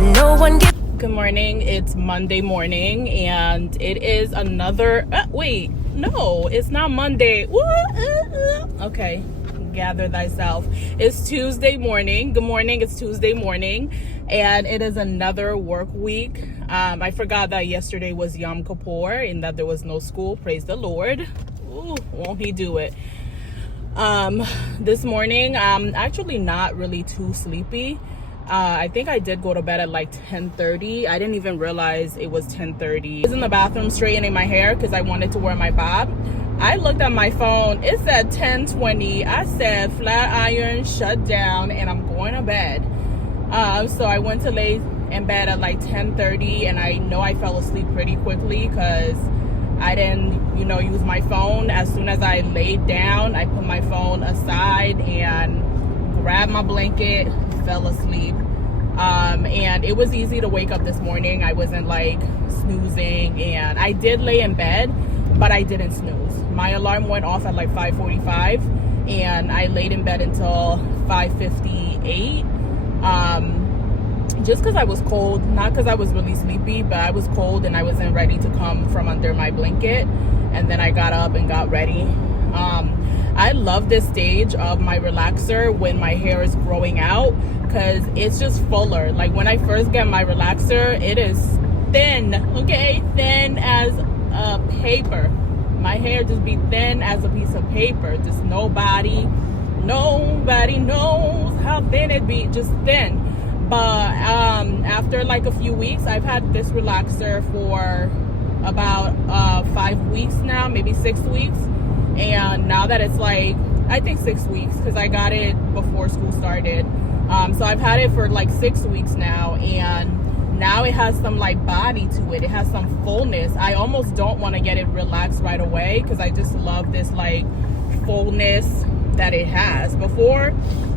when no one gets. Good morning. It's Monday morning and it is another wait, no, it's not Monday. Okay, gather thyself. It's Tuesday morning. Good morning. It's Tuesday morning and it is another work week. I forgot that yesterday was Yom Kippur and that there was no school. Praise the Lord. Ooh, won't he do it? This morning I'm actually not really too sleepy. I think I did go to bed at like 10:30. I didn't even realize it was 10:30. I was in the bathroom straightening my hair because I wanted to wear my bob. I looked at my phone. It said 10:20. I said flat iron, shut down, and I'm going to bed. So I went to lay in bed at like 10:30, and I know I fell asleep pretty quickly because I didn't, use my phone. As soon as I laid down, I put my phone aside and grabbed my blanket, fell asleep. And it was easy to wake up this morning. I wasn't like snoozing, and I did lay in bed, but I didn't snooze. My alarm went off at like 5:45 and I laid in bed until 5:58. Just because I was cold, not because I was really sleepy, but I was cold and I wasn't ready to come from under my blanket. And then I got up and got ready. I love this stage of my relaxer when my hair is growing out because it's just fuller. Like when I first get my relaxer, it is thin, okay? Thin as a paper. My hair just be thin as a piece of paper. Just nobody knows how thin it be, just thin. But after like a few weeks, I've had this relaxer for about 5 weeks now, maybe 6 weeks. And now that it's like, I think 6 weeks because I got it before school started. So I've had it for like 6 weeks now, and now it has some like body to it. It has some fullness. I almost don't want to get it relaxed right away because I just love this like fullness that it has. Before,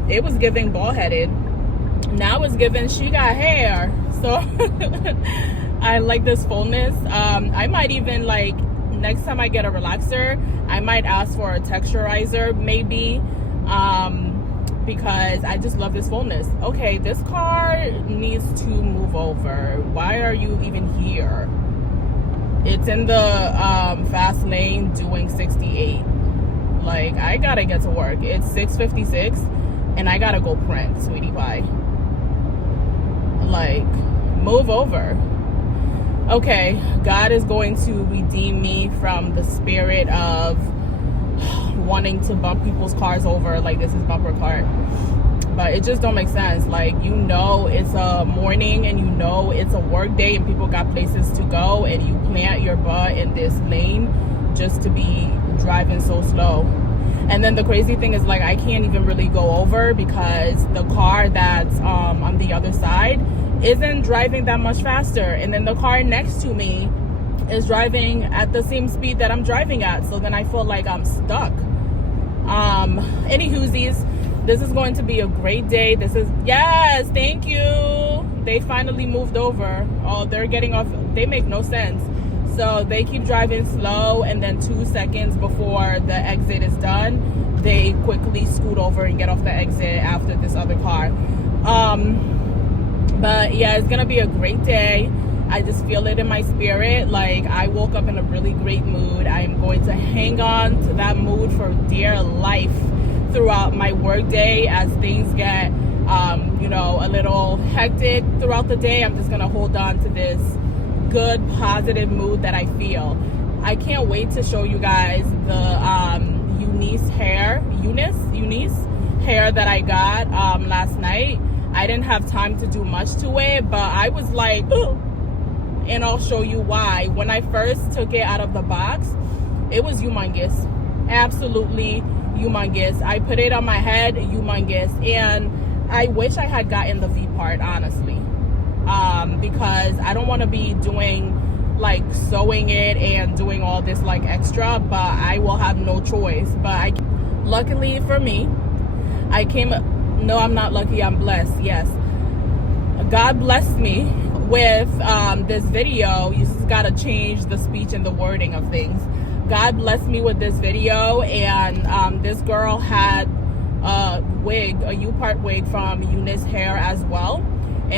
it was giving bald-headed. Now it's giving she got hair. So I like this fullness. I might even like, next time I get a relaxer, I might ask for a texturizer maybe, because I just love this fullness. Okay, this car needs to move over. Why are you even here? It's in the fast lane doing 68. Like, I gotta get to work. It's 6:56 and I gotta go print, sweetie pie. Like, move over. Okay, God is going to redeem me from the spirit of wanting to bump people's cars over like this is bumper car. But it just don't make sense. Like, it's a morning and it's a work day and people got places to go, and you plant your butt in this lane just to be driving so slow. And then the crazy thing is, like, I can't even really go over because the car that's on the other side isn't driving that much faster, and then the car next to me is driving at the same speed that I'm driving at. So then I feel like I'm stuck. Anywhoosies, this is going to be a great day. Yes, thank you. They finally moved over. Oh, they're getting off. They make no sense. So they keep driving slow, and then 2 seconds before the exit is done, they quickly scoot over and get off the exit after this other car. But yeah, it's gonna be a great day. I just feel it in my spirit. Like, I woke up in a really great mood. I am going to hang on to that mood for dear life throughout my work day. As things get a little hectic throughout the day, I'm just gonna hold on to this good positive mood that I feel. I can't wait to show you guys the Eunice hair that I got last night. I didn't have time to do much to it, but I was like, ugh. And I'll show you why. When I first took it out of the box, it was humongous, absolutely humongous. I put it on my head, humongous, and I wish I had gotten the V part, honestly, because I don't want to be doing like sewing it and doing all this like extra, but I will have no choice. But luckily for me, no, I'm not lucky, I'm blessed. Yes, God blessed me with this video. You just gotta change the speech and the wording of things. God blessed me with this video, and this girl had a U-part wig from Eunice Hair as well.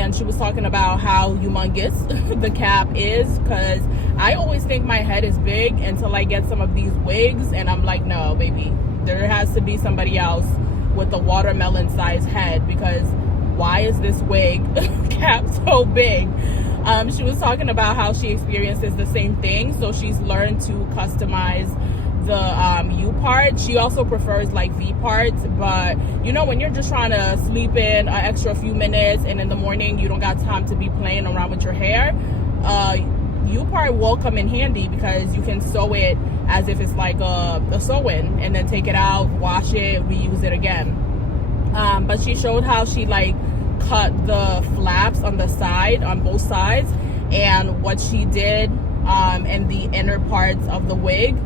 and she was talking about how humongous the cap is, because I always think my head is big until I get some of these wigs, and I'm like, no, baby, there has to be somebody else with a watermelon sized head, because why is this wig cap so big? She was talking about how she experiences the same thing, so she's learned to customize the U part. She also prefers like V parts, but you know, when you're just trying to sleep in an extra few minutes and in the morning you don't got time to be playing around with your hair, U part will come in handy, because you can sew it as if it's like a sew-in, and then take it out, wash it, reuse it again. But she showed how she like cut the flaps on the side, on both sides, and what she did in the inner parts of the wig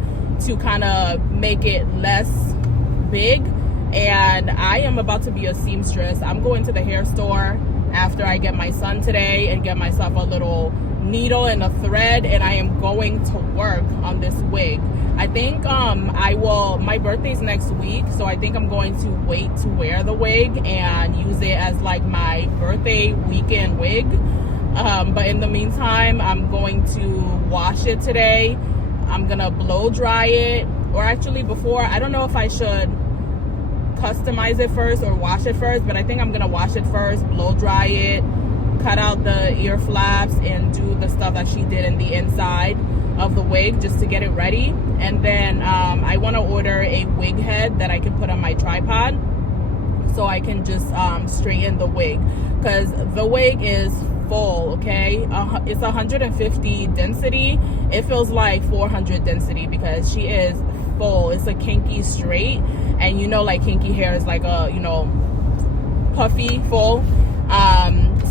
to kind of make it less big. And I am about to be a seamstress. I'm going to the hair store after I get my son today and get myself a little needle and a thread, and I am going to work on this wig. I think my birthday's next week, so I think I'm going to wait to wear the wig and use it as like my birthday weekend wig. But in the meantime, I'm going to wash it today. I'm gonna blow dry it, or actually before, I don't know if I should customize it first or wash it first, but I think I'm gonna wash it first, blow dry it, cut out the ear flaps, and do the stuff that she did in the inside of the wig just to get it ready. And then I want to order a wig head that I can put on my tripod, so I can just straighten the wig, because the wig is full. Okay, it's 150 density. It feels like 400 density, because she is full. It's a kinky straight, and you know, like kinky hair is like a, you know, puffy full.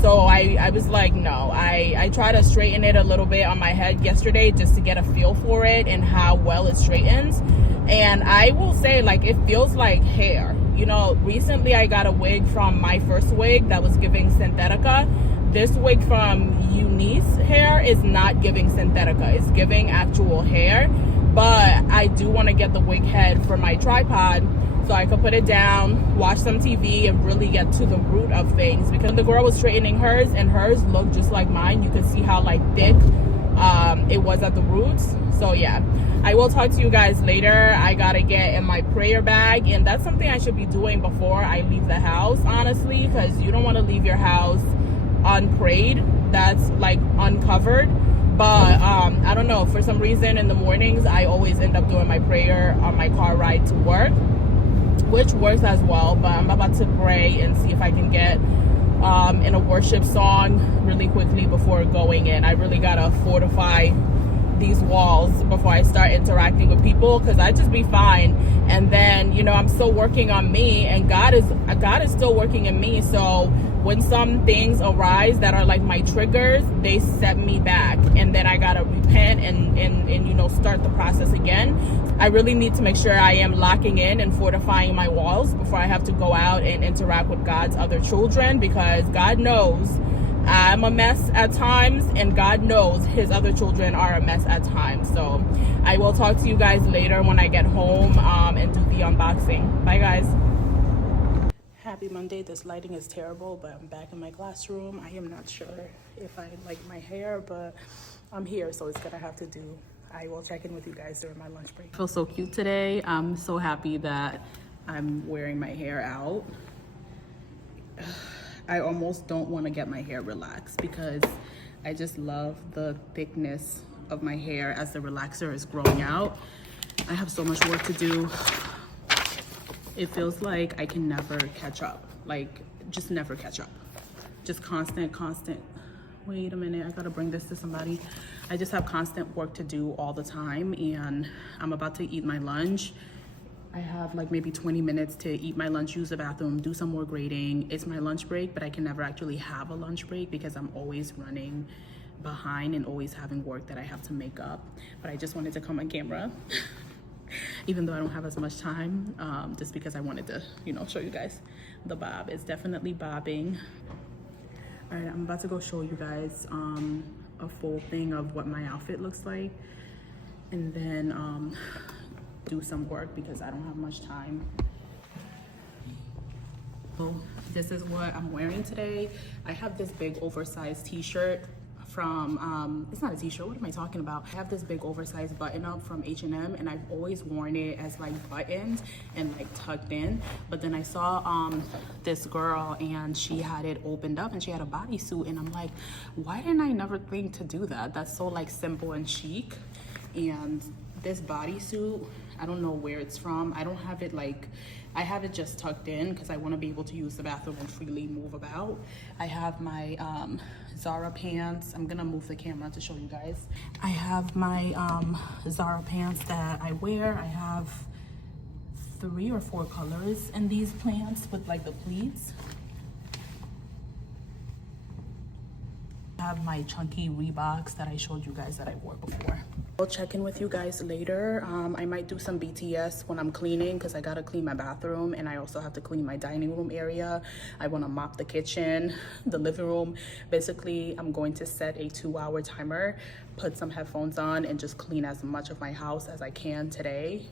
So I was like, no, I tried to straighten it a little bit on my head yesterday just to get a feel for it and how well it straightens. And I will say, like, it feels like hair. You know, recently I got a wig from my first wig that was giving Synthetica. This wig from Eunice hair is not giving Synthetica. It's giving actual hair. But I do want to get the wig head for my tripod, so I could put it down, watch some TV, and really get to the root of things. Because the girl was straightening hers, and hers looked just like mine. You could see how like thick it was at the roots. So yeah, I will talk to you guys later. I gotta get in my prayer bag, and that's something I should be doing before I leave the house, honestly, because you don't want to leave your house unprayed. That's like uncovered. But I don't know, for some reason in the mornings I always end up doing my prayer on my car ride to work, which works as well. But I'm about to pray and see if I can get in a worship song really quickly before going in. I really gotta fortify these walls before I start interacting with people, because I just be fine, and then, you know, I'm still working on me, and God is still working in me. So when some things arise that are like my triggers, they set me back, and then I gotta repent and you know, start the process again. I really need to make sure I am locking in and fortifying my walls before I have to go out and interact with God's other children, because God knows I'm a mess at times, and God knows his other children are a mess at times. So I will talk to you guys later when I get home and do the unboxing. Bye guys. Happy Monday. This lighting is terrible, but I'm back in my classroom. I am not sure if I like my hair, but I'm here, so it's gonna have to do. I will check in with you guys during my lunch break. I feel so cute today. I'm so happy that I'm wearing my hair out. I almost don't want to get my hair relaxed, because I just love the thickness of my hair as the relaxer is growing out. I have so much work to do. It feels like I can never catch up, like just never catch up. Just constant. Wait a minute, I gotta bring this to somebody. I just have constant work to do all the time, and I'm about to eat my lunch. I have like maybe 20 minutes to eat my lunch, use the bathroom, do some more grading. It's my lunch break, but I can never actually have a lunch break because I'm always running behind and always having work that I have to make up. But I just wanted to come on camera, even though I don't have as much time, just because I wanted to, you know, show you guys the bob. It's definitely bobbing. All right, I'm about to go show you guys a full thing of what my outfit looks like, and then do some work because I don't have much time. So this is what I'm wearing today. I have this big oversized t-shirt from it's not a t-shirt, what am I talking about? I have this big oversized button up from H&M, and I've always worn it as like buttoned and like tucked in. But then I saw this girl, and she had it opened up and she had a bodysuit, and I'm like, why didn't I never think to do that? That's so like simple and chic. And this bodysuit, I don't know where it's from. I don't have it like, I have it just tucked in because I want to be able to use the bathroom and freely move about. I have my Zara pants. I'm gonna move the camera to show you guys. I have my Zara pants that I wear. I have 3 or 4 colors in these pants with like the pleats. I have my chunky Reeboks that I showed you guys that I wore before. I'll check in with you guys later. I might do some BTS when I'm cleaning because I gotta clean my bathroom, and I also have to clean my dining room area. I want to mop the kitchen, the living room. Basically, I'm going to set a 2-hour timer, put some headphones on, and just clean as much of my house as I can today.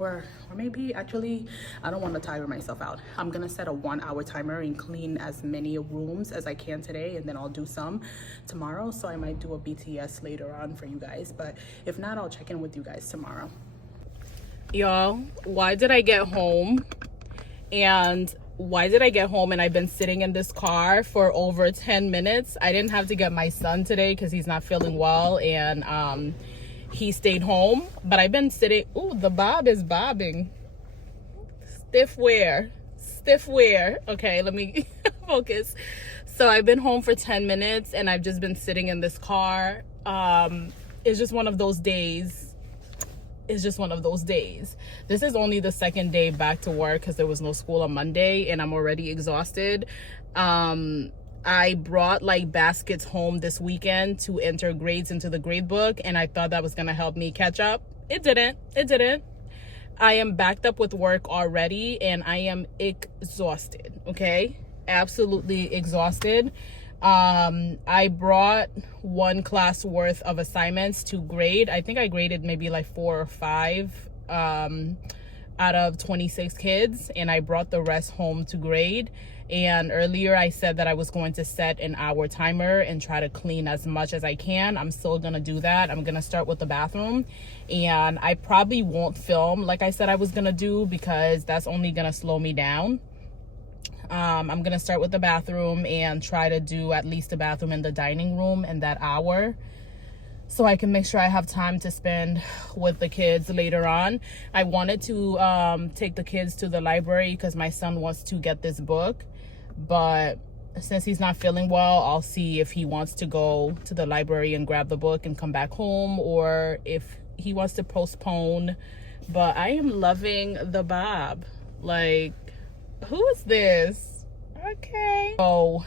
Or maybe actually, I don't want to tire myself out. I'm gonna set a 1-hour timer and clean as many rooms as I can today, and then I'll do some tomorrow. So I might do a BTS later on for you guys, but if not, I'll check in with you guys tomorrow. Y'all, why did I get home? And I've been sitting in this car for over 10 minutes. I didn't have to get my son today because he's not feeling well, and he stayed home, but I've been sitting. Ooh, the bob is bobbing. Stiff wear. Okay, let me focus. So I've been home for 10 minutes and I've just been sitting in this car. It's just one of those days. This is only the second day back to work because there was no school on Monday, and I'm already exhausted. I brought like baskets home this weekend to enter grades into the grade book, and I thought that was gonna help me catch up. It didn't. I am backed up with work already, and I am exhausted. Okay, absolutely exhausted. I brought 1 class worth of assignments to grade. I think I graded maybe like 4 or 5 out of 26 kids, and I brought the rest home to grade. And earlier I said that I was going to set an hour timer and try to clean as much as I can. I'm still gonna do that. I'm gonna start with the bathroom, and I probably won't film like I said I was gonna do because that's only gonna slow me down. I'm gonna start with the bathroom and try to do at least the bathroom and the dining room in that hour, so I can make sure I have time to spend with the kids later on. I wanted to take the kids to the library because my son wants to get this book, but since he's not feeling well, I'll see if he wants to go to the library and grab the book and come back home, or if he wants to postpone. But I am loving the bob. Like, who is this? Okay. So,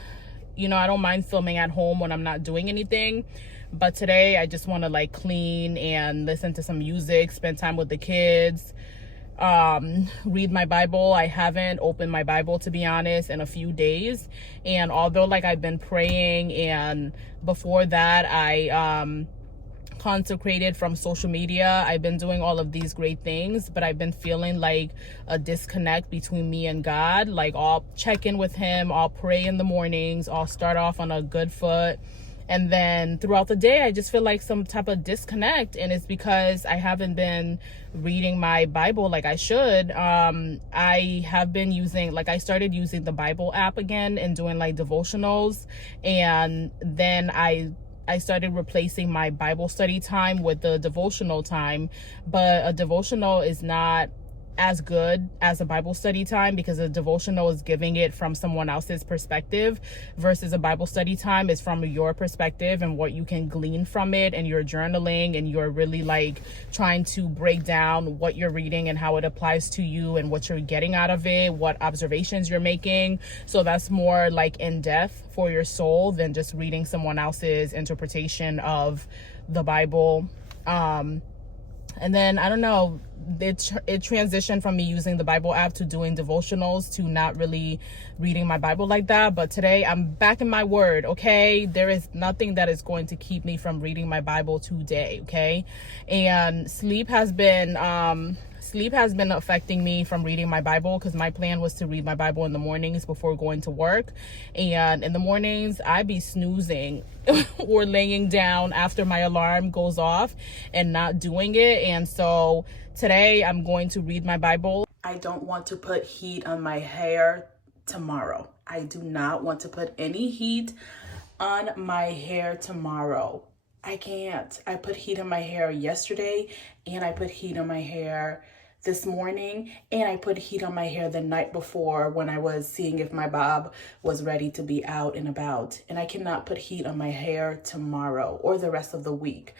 you know, I don't mind filming at home when I'm not doing anything, but today I just want to like clean and listen to some music, spend time with the kids, read my Bible. I haven't opened my Bible, to be honest, in a few days, and although like I've been praying, and before that I consecrated from social media, I've been doing all of these great things, but I've been feeling like a disconnect between me and God. Like, I'll check in with him, I'll pray in the mornings, I'll start off on a good foot, and then throughout the day I just feel like some type of disconnect, and it's because I haven't been reading my Bible like I should. I have been using, like, I started using the Bible app again and doing like devotionals, and then I started replacing my Bible study time with the devotional time. But a devotional is not as good as a Bible study time because a devotional is giving it from someone else's perspective, versus a Bible study time is from your perspective and what you can glean from it, and you're journaling and you're really like trying to break down what you're reading and how it applies to you and what you're getting out of it, what observations you're making. So that's more like in depth for your soul than just reading someone else's interpretation of the Bible. And then, I don't know, it transitioned from me using the Bible app to doing devotionals to not really reading my Bible like that. But today I'm back in my word, okay? There is nothing that is going to keep me from reading my Bible today, okay? And sleep has been sleep has been affecting me from reading my Bible, because my plan was to read my Bible in the mornings before going to work. And in the mornings, I be snoozing or laying down after my alarm goes off and not doing it. And so today I'm going to read my Bible. I don't want to put heat on my hair tomorrow. I do not want to put any heat on my hair tomorrow. I can't. I put heat on my hair yesterday, and I put heat on my hair this morning, and I put heat on my hair the night before when I was seeing if my bob was ready to be out and about. And I cannot put heat on my hair tomorrow or the rest of the week.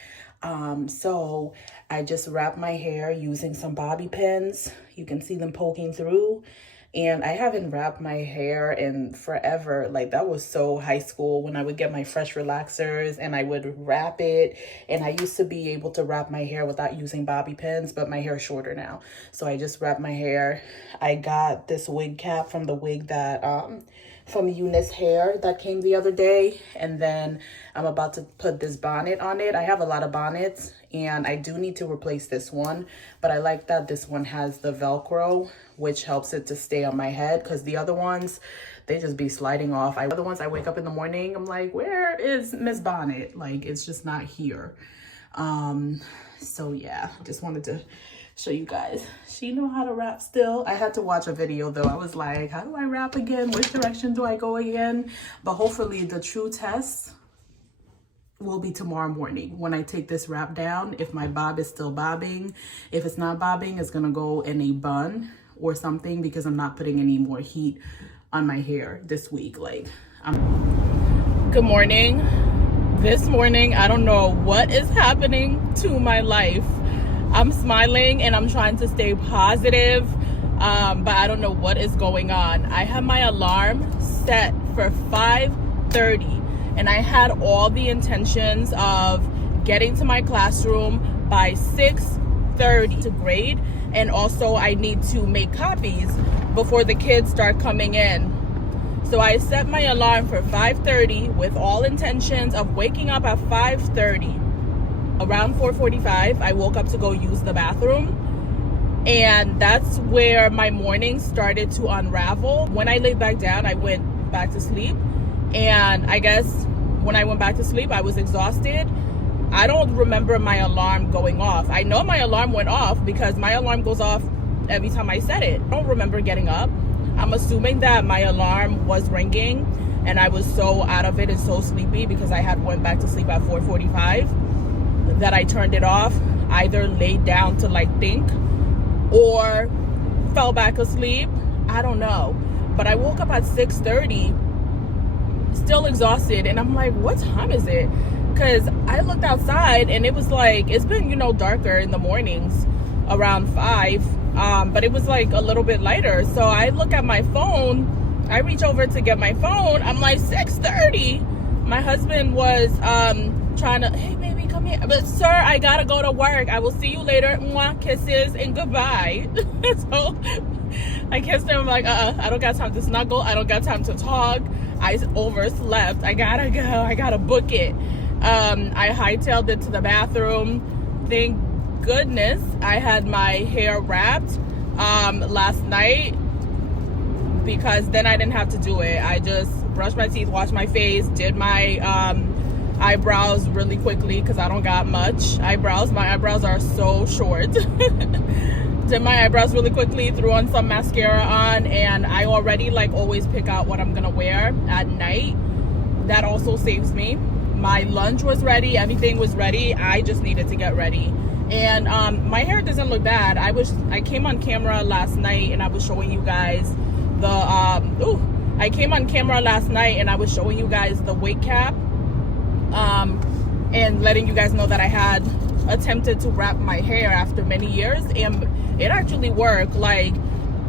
So I just wrap my hair using some bobby pins. You can see them poking through. And I haven't wrapped my hair in forever. Like, that was so high school when I would get my fresh relaxers and I would wrap it. And I used to be able to wrap my hair without using bobby pins, but my hair is shorter now. So I just wrap my hair. I got this wig cap from the wig that, from Eunice Hair that came the other day. And then I'm about to put this bonnet on it. I have a lot of bonnets and I do need to replace this one, but I like that this one has the Velcro, which helps it to stay on my head, because the other ones, they just be sliding off. The other ones, I wake up in the morning, I'm like, where is Miss Bonnet? Like, it's just not here. So yeah, just wanted to show you guys. She know how to wrap still. I had to watch a video though. I was like, how do I wrap again? Which direction do I go again? But hopefully the true test will be tomorrow morning when I take this wrap down. If my bob is still bobbing, if it's not bobbing, it's gonna go in a bun or something, because I'm not putting any more heat on my hair this week. Good morning. This morning, I don't know what is happening to my life. I'm smiling and I'm trying to stay positive, but I don't know what is going on. I have my alarm set for 5:30, and I had all the intentions of getting to my classroom by 6:30 to grade. And also I need to make copies before the kids start coming in. So I set my alarm for 5:30 with all intentions of waking up at 5:30. Around 4:45, I woke up to go use the bathroom. And that's where my morning started to unravel. When I laid back down, I went back to sleep. And I guess when I went back to sleep, I was exhausted. I don't remember my alarm going off. I know my alarm went off because my alarm goes off every time I set it. I don't remember getting up. I'm assuming that my alarm was ringing and I was so out of it and so sleepy because I had went back to sleep at 4:45 that I turned it off, either laid down to think or fell back asleep. I don't know. But I woke up at 6:30 still exhausted, and I'm like, what time is it? Because I looked outside and it was like, it's been, darker in the mornings around 5, but it was like a little bit lighter. So I look at my phone, I reach over to get my phone, I'm like, 6:30. My husband was trying to, hey baby, come here. But sir, I gotta go to work. I will see you later. Mwah, kisses and goodbye. So I kissed him. I'm like, I don't got time to snuggle. I don't got time to talk. I overslept. I gotta go. I gotta book it. I hightailed it to the bathroom. Thank goodness I had my hair wrapped last night, because then I didn't have to do it. I just brushed my teeth, washed my face, did my eyebrows really quickly because I don't got much eyebrows. My eyebrows are so short. Did my eyebrows really quickly, threw on some mascara on, and I already always pick out what I'm gonna wear at night. That also saves me. My lunch was ready, everything was ready. I just needed to get ready. And my hair doesn't look bad. I came on camera last night and I was showing you guys I came on camera last night and I was showing you guys the wig cap, and letting you guys know that I had attempted to wrap my hair after many years, and it actually worked.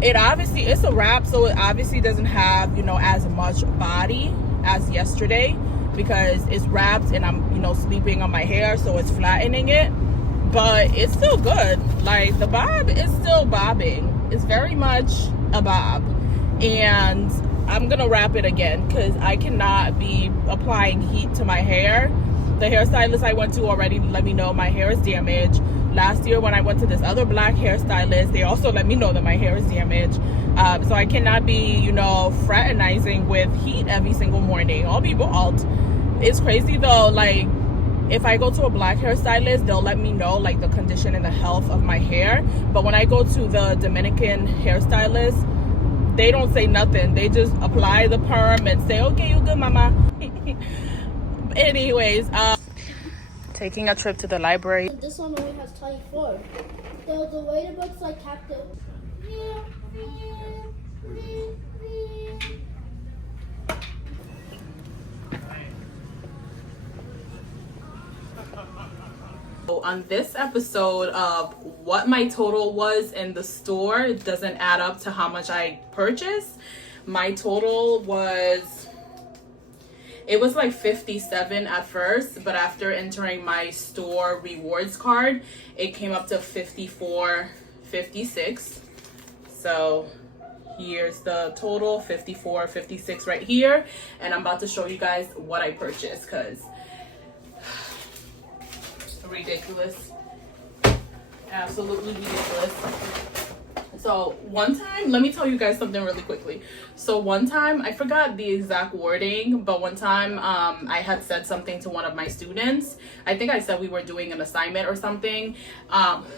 It's a wrap, so it obviously doesn't have as much body as yesterday, because it's wrapped and I'm sleeping on my hair, so it's flattening it, but it's still good. The bob is still bobbing. It's very much a bob, and I'm gonna wrap it again because I cannot be applying heat to my hair. The hairstylist I went to already let me know my hair is damaged. last year when I went to this other black hairstylist, they also let me know that my hair is damaged. So I cannot be, you know, fraternizing with heat every single morning. I'll be bald. It's crazy though, like if I go to a black hairstylist, they'll let me know like the condition and the health of my hair. But when I go to the Dominican hairstylist, they don't say nothing. They just apply the perm and say, okay, you good, mama. Anyways, taking a trip to the library. This one only has 24. The way the book's like captive. On this episode of what my total was in the store doesn't add up to how much I purchased. My total was, it was like 57 at first, but after entering my store rewards card, it came up to 54.56. So here's the total, 54.56 right here, and I'm about to show you guys what I purchased because ridiculous, absolutely ridiculous. So one time, let me tell you guys something really quickly. So one time, I forgot the exact wording, but one time I had said something to one of my students. I think I said we were doing an assignment or something.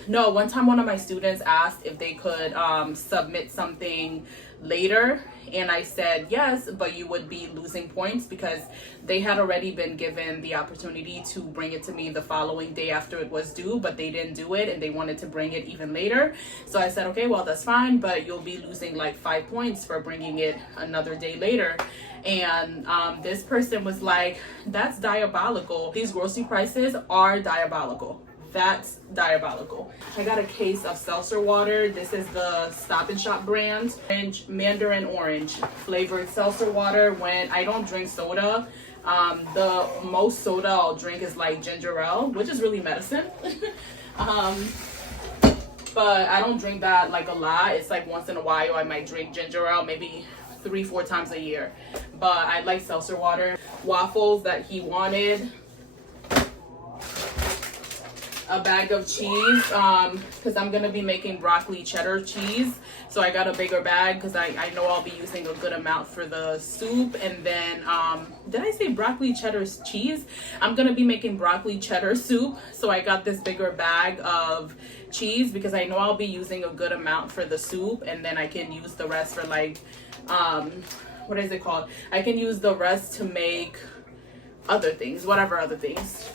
No, one time one of my students asked if they could submit something later, and I said yes, but you would be losing points because they had already been given the opportunity to bring it to me the following day after it was due, but they didn't do it and they wanted to bring it even later. So I said, okay, well, that's fine, but you'll be losing like 5 points for bringing it another day later. And this person was like, that's diabolical. These grocery prices are diabolical. That's diabolical. I got a case of seltzer water. This is the Stop and Shop brand. Mandarin orange flavored seltzer water. When I don't drink soda, the most soda I'll drink is like ginger ale, which is really medicine. But I don't drink that like a lot. It's like once in a while I might drink ginger ale, maybe 3-4 times a year. But I like seltzer water. Waffles that he wanted. A bag of cheese because I'm gonna be making broccoli cheddar cheese, so I got a bigger bag because I know I'll be using a good amount for the soup. And then did I say broccoli cheddar cheese? I'm gonna be making broccoli cheddar soup, so I got this bigger bag of cheese because I know I'll be using a good amount for the soup, and then I can use the rest for like what is it called? I can use the rest to make other things, whatever other things.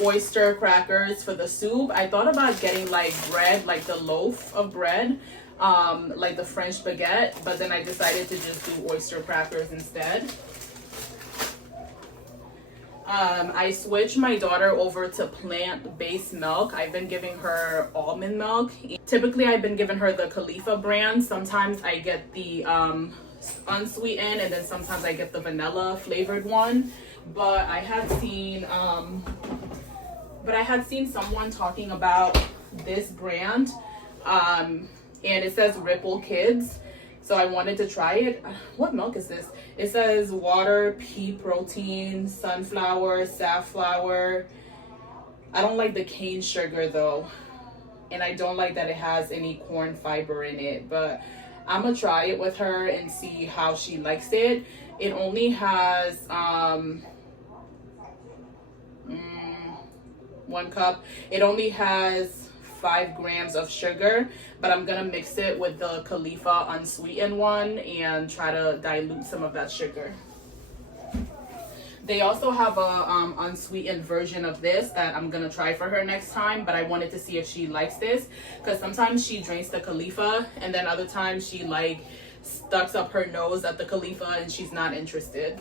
Oyster crackers for the soup. I thought about getting like bread, like the loaf of bread, like the French baguette, but then I decided to just do oyster crackers instead. I switched my daughter over to plant-based milk. I've been giving her almond milk. Typically I've been giving her the Khalifa brand. Sometimes I get the unsweetened, and then sometimes I get the vanilla flavored one. But I had seen someone talking about this brand, and it says Ripple Kids, so I wanted to try it. What milk is this? It says water, pea protein, sunflower, safflower. I don't like the cane sugar though, and I don't like that it has any corn fiber in it, but I'm gonna try it with her and see how she likes it. It only has 1 cup. It only has 5 grams of sugar, but I'm gonna mix it with the Khalifa unsweetened one and try to dilute some of that sugar. They also have a unsweetened version of this that I'm gonna try for her next time, but I wanted to see if she likes this, because sometimes she drinks the Khalifa and then other times she like stucks up her nose at the Khalifa and she's not interested.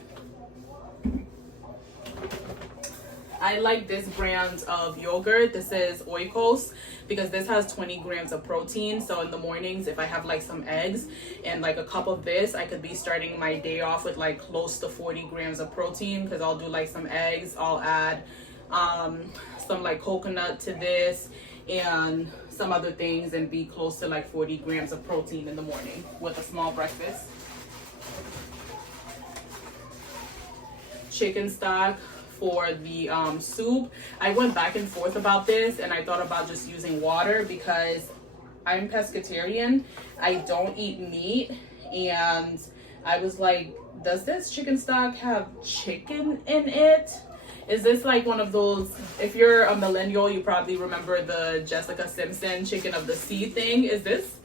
I like this brand of yogurt. This is Oikos, because this has 20 grams of protein. So in the mornings, if I have like some eggs and like a cup of this, I could be starting my day off with like close to 40 grams of protein, because I'll do like some eggs. I'll add some like coconut to this and some other things and be close to like 40 grams of protein in the morning with a small breakfast. chicken stock for the soup. I went back and forth about this, and I thought about just using water because I'm pescatarian. I don't eat meat, and I was like, does this chicken stock have chicken in it? Is this like one of those, if you're a millennial, you probably remember the Jessica Simpson chicken of the sea thing. Is this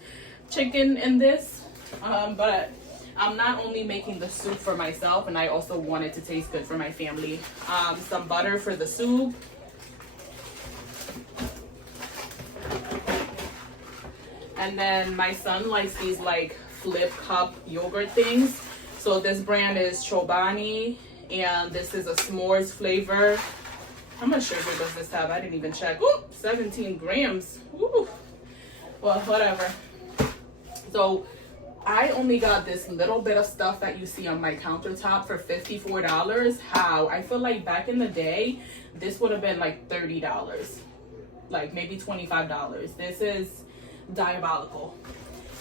chicken in this? But I'm not only making the soup for myself, and I also want it to taste good for my family. Some butter for the soup. And then my son likes these like flip cup yogurt things. So this brand is Chobani, and this is a s'mores flavor. How much sugar does this have? I didn't even check. Ooh, 17 grams. Ooh. Well, whatever. So I only got this little bit of stuff that you see on my countertop for $54. How? I feel like back in the day, this would have been like $30. Like maybe $25. This is diabolical.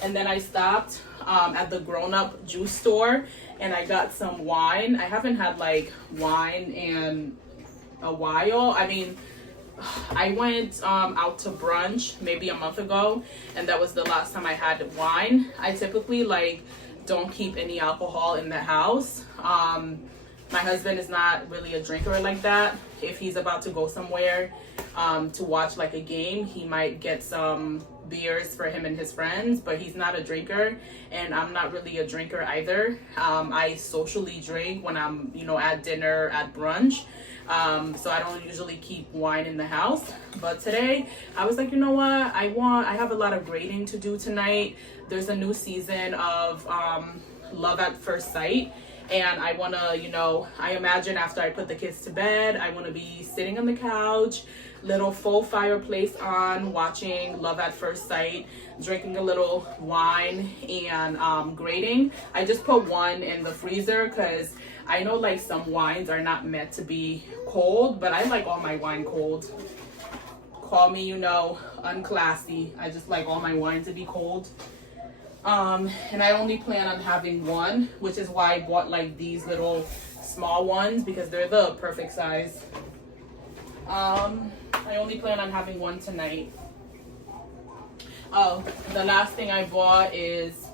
And then I stopped at the grown-up juice store, and I got some wine. I haven't had like wine in a while. I mean, I went out to brunch maybe a month ago, and that was the last time I had wine. I typically like don't keep any alcohol in the house. My husband is not really a drinker like that. If he's about to go somewhere to watch like a game, he might get some beers for him and his friends, but he's not a drinker, and I'm not really a drinker either. I socially drink when I'm, you know, at dinner, at brunch. So I don't usually keep wine in the house. But today I was like, you know what? I have a lot of grading to do tonight. There's a new season of Love at First Sight. And I want to, you know, I imagine after I put the kids to bed, I want to be sitting on the couch, little full fireplace on, watching Love at First Sight, drinking a little wine, and grading. I just put one in the freezer because I know like some wines are not meant to be cold, but I like all my wine cold. Call me, you know, unclassy. I just like all my wine to be cold. And I only plan on having one, which is why I bought like these little small ones because they're the perfect size. I only plan on having one tonight. Oh, the last thing I bought is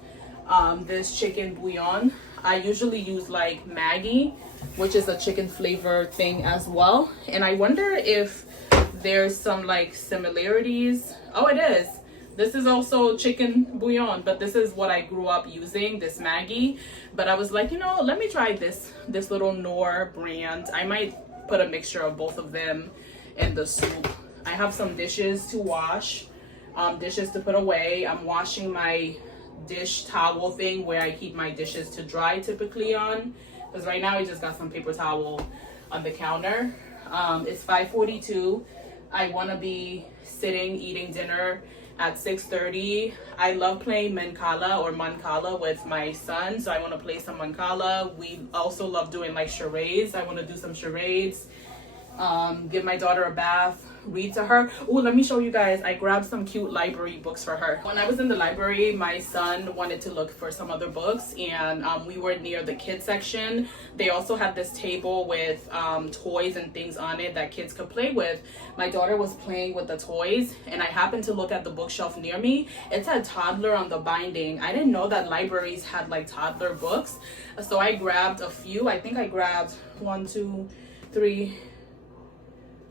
this chicken bouillon. I usually use like Maggi, which is a chicken flavor thing as well. And I wonder if there's some like similarities. Oh, it is. This is also chicken bouillon, but this is what I grew up using, this Maggi. But I was like, you know, let me try this little Knorr brand. I might put a mixture of both of them in the soup. I have some dishes to wash, dishes to put away. I'm washing my dish towel thing where I keep my dishes to dry typically on. Because right now I just got some paper towel on the counter. It's 5:42. I want to be sitting, eating dinner at 6:30. I love playing Mancala with my son, so I want to play some Mancala. We also love doing like charades. I want to do some charades, give my daughter a bath, read to her. Oh, let me show you guys. I grabbed some cute library books for her. When I was in the library, my son wanted to look for some other books, and we were near the kids section. They also had this table with toys and things on it that kids could play with. My daughter was playing with the toys, and I happened to look at the bookshelf near me. It said toddler on the binding. I didn't know that libraries had like toddler books, so I grabbed a few. I think I grabbed 1, 2, 3,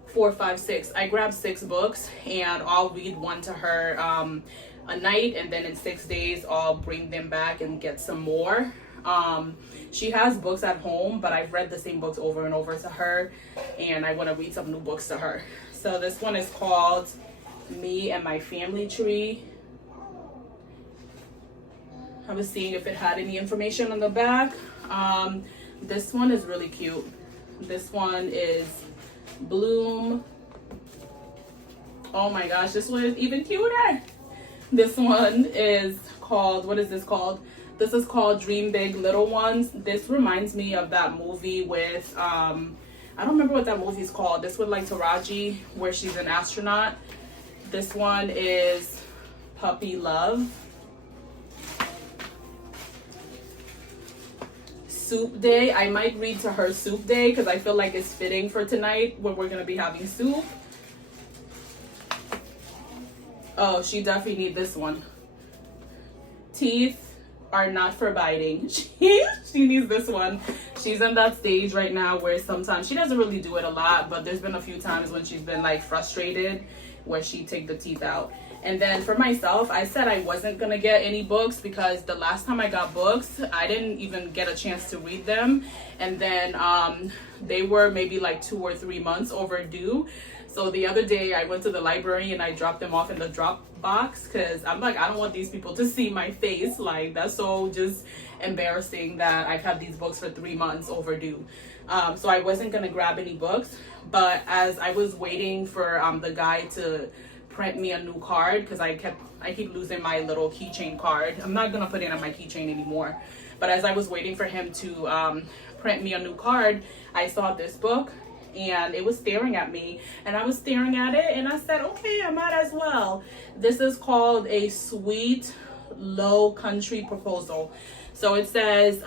4, 5, 6. I grabbed 6 books, and I'll read one to her a night, and then in 6 days I'll bring them back and get some more. She has books at home, but I've read the same books over and over to her, and I want to read some new books to her. So this one is called Me and My Family Tree. I was seeing if it had any information on the back. This one is really cute. This one is Bloom. Oh my gosh, this one is even cuter. This one is called, what is this called? This is called Dream Big Little Ones. This reminds me of that movie with I don't remember what that movie is called. This one like Taraji, where she's an astronaut. This one is Puppy Love. soup day. I might read to her soup day because I feel like it's fitting for tonight when we're going to be having soup. Oh, she definitely needs this one. Teeth are not for biting. She needs this one. She's in that stage right now where sometimes she doesn't really do it a lot, but there's been a few times when she's been like frustrated where she take the teeth out. And then for myself, I said I wasn't gonna get any books because the last time I got books, I didn't even get a chance to read them. And then they were maybe like 2 or 3 months overdue. So the other day I went to the library and I dropped them off in the drop box because I'm like, I don't want these people to see my face. Like, that's so just embarrassing that I've had these books for 3 months overdue. So I wasn't gonna grab any books, but as I was waiting for the guy to print me a new card, because I keep losing my little keychain card. I'm not gonna put it on my keychain anymore. But as I was waiting for him to print me a new card, I saw this book and it was staring at me, and I was staring at it and I said, okay, I might as well. This is called A Sweet Low Country Proposal. So it says,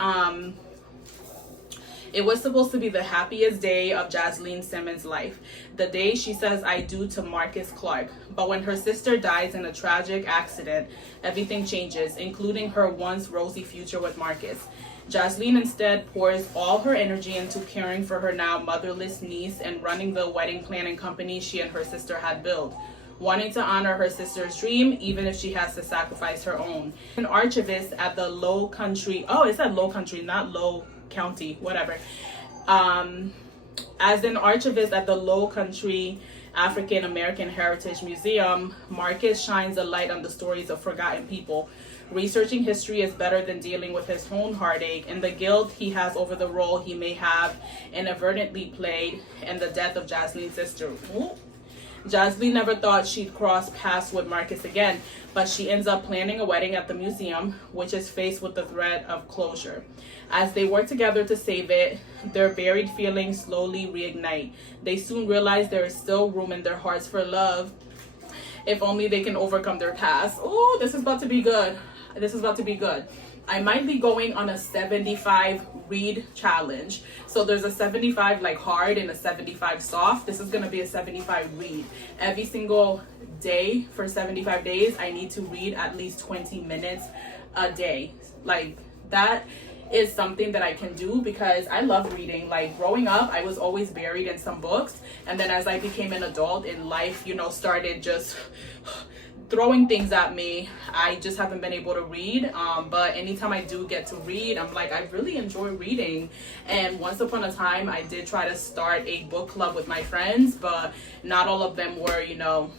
it was supposed to be the happiest day of Jasleen Simmons' life. The day she says I do to Marcus Clark. But when her sister dies in a tragic accident, everything changes, including her once rosy future with Marcus. Jasleen instead pours all her energy into caring for her now motherless niece and running the wedding planning company she and her sister had built, wanting to honor her sister's dream even if she has to sacrifice her own. An archivist at the Low Country, oh, it said Low Country, not Low County, whatever. As an archivist at the Low Country African American Heritage Museum, Marcus shines a light on the stories of forgotten people. Researching history is better than dealing with his own heartache and the guilt he has over the role he may have inadvertently played in the death of Jasleen's sister. Ooh. Jasleen never thought she'd cross paths with Marcus again, but she ends up planning a wedding at the museum, which is faced with the threat of closure. As they work together to save it, their buried feelings slowly reignite. They soon realize there is still room in their hearts for love, if only they can overcome their past. Oh, this is about to be good. This is about to be good. I might be going on a 75 read challenge. So there's a 75 like hard and a 75 soft. This is going to be a 75 read. Every single day for 75 days, I need to read at least 20 minutes a day. Like, that is something that I can do because I love reading. Like, growing up, I was always buried in some books. And then as I became an adult in life, you know, started just throwing things at me. I just haven't been able to read, but anytime I do get to read, I'm like, I really enjoy reading. And once upon a time I did try to start a book club with my friends, but not all of them were, you know,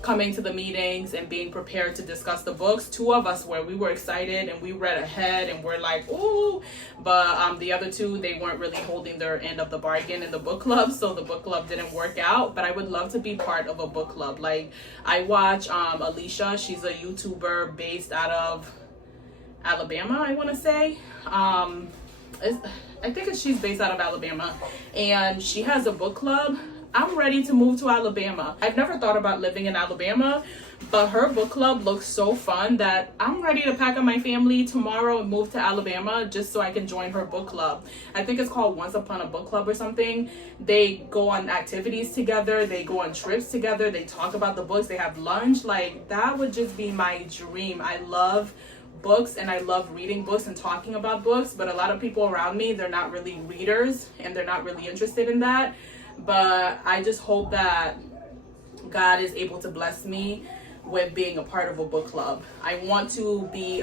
coming to the meetings and being prepared to discuss the books. 2 of us were. We were excited and we read ahead and we're like, ooh. But the other 2, they weren't really holding their end of the bargain in the book club, so the book club didn't work out. But I would love to be part of a book club. Like, I watch Alicia. She's a YouTuber based out of Alabama, I want to say. I think she's based out of Alabama, and she has a book club. I'm ready to move to Alabama. I've never thought about living in Alabama, but her book club looks so fun that I'm ready to pack up my family tomorrow and move to Alabama just so I can join her book club. I think it's called Once Upon a Book Club or something. They go on activities together. They go on trips together. They talk about the books. They have lunch. Like, that would just be my dream. I love books and I love reading books and talking about books, but a lot of people around me, they're not really readers and they're not really interested in that. But I just hope that God is able to bless me with being a part of a book club. I want to be,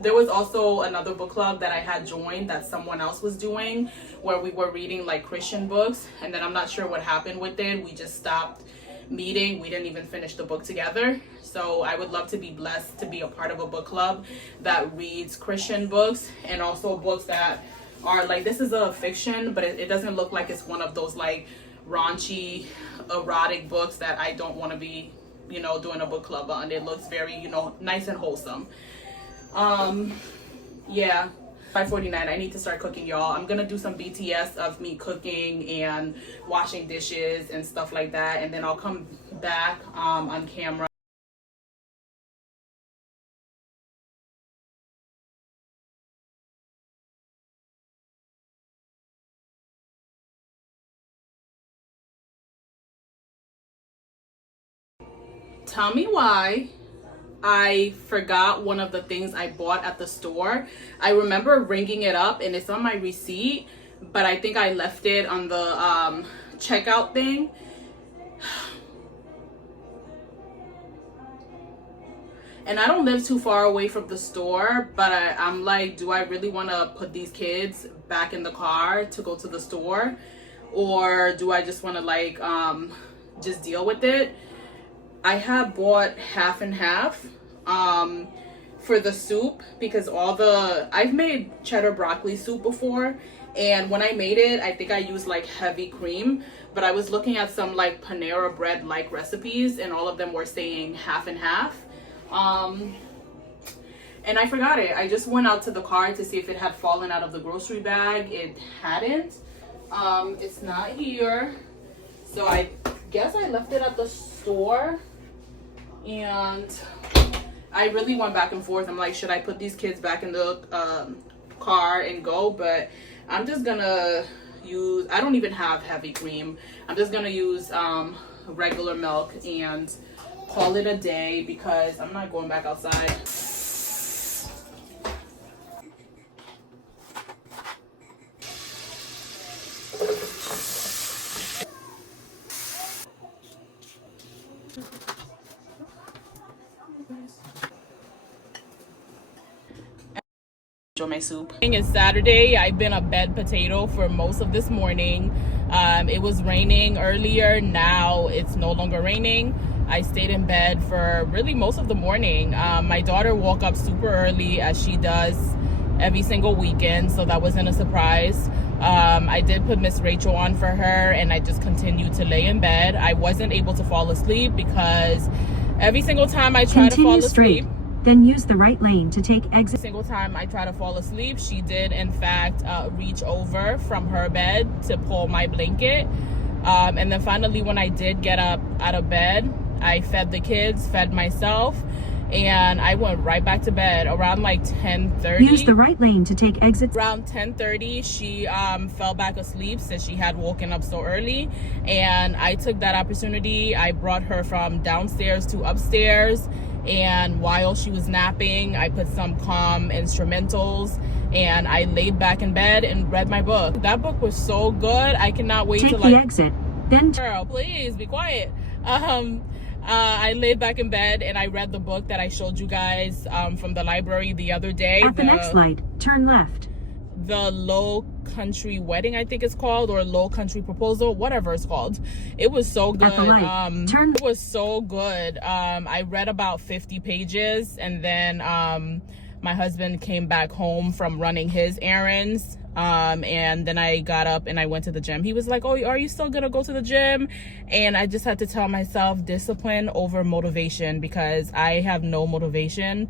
there was also another book club that I had joined that someone else was doing where we were reading like Christian books, and then I'm not sure what happened with it. We just stopped meeting. We didn't even finish the book together. So I would love to be blessed to be a part of a book club that reads Christian books and also books that are like, this is a fiction, but it doesn't look like it's one of those like raunchy erotic books that I don't want to be, you know, doing a book club on. It looks very, you know, nice and wholesome. Yeah, 5:49. I need to start cooking, y'all. I'm gonna do some BTS of me cooking and washing dishes and stuff like that, and then I'll come back on camera. tell me why I forgot one of the things I bought at the store. I remember ringing it up and it's on my receipt, but I think I left it on the checkout thing. And I don't live too far away from the store, but I'm like, do I really want to put these kids back in the car to go to the store? Or do I just want to like just deal with it? I have bought half and half for the soup, because I've made cheddar broccoli soup before, and when I made it, I think I used like heavy cream, but I was looking at some like Panera bread like recipes and all of them were saying half and half. And I forgot it. I just went out to the car to see if it had fallen out of the grocery bag. It hadn't. It's not here. So I guess I left it at the store. And I really went back and forth. I'm like, should I put these kids back in the car and go? But I'm just gonna use, I don't even have heavy cream. I'm just gonna use regular milk and call it a day, because I'm not going back outside. My soup. It's Saturday. I've been a bed potato for most of this morning. It was raining earlier. Now it's no longer raining. I stayed in bed for really most of the morning. My daughter woke up super early, as she does every single weekend, so that wasn't a surprise. I did put Miss Rachel on for her, and I just continued to lay in bed. I wasn't able to fall asleep because every single time I try to fall asleep, then use the right lane to take exit. Single time I try to fall asleep, she did in fact reach over from her bed to pull my blanket. And then finally, when I did get up out of bed, I fed the kids, fed myself, and I went right back to bed around like 10:30. Use the right lane to take exit. Around 10:30, she fell back asleep since she had woken up so early, and I took that opportunity. I brought her from downstairs to upstairs, and while she was napping, I put some calm instrumentals and I laid back in bed and read my book. That book was so good. I cannot wait to like exit. Then girl, please be quiet. I laid back in bed and I read the book that I showed you guys from the library the other day. At the next light, turn left. The Low Country Wedding, I think it's called, or Low Country Proposal, whatever it's called. It was so good. It was so good. I read about 50 pages, and then my husband came back home from running his errands, and then I got up and I went to the gym. He was like, oh, are you still gonna go to the gym? And I just had to tell myself discipline over motivation, because I have no motivation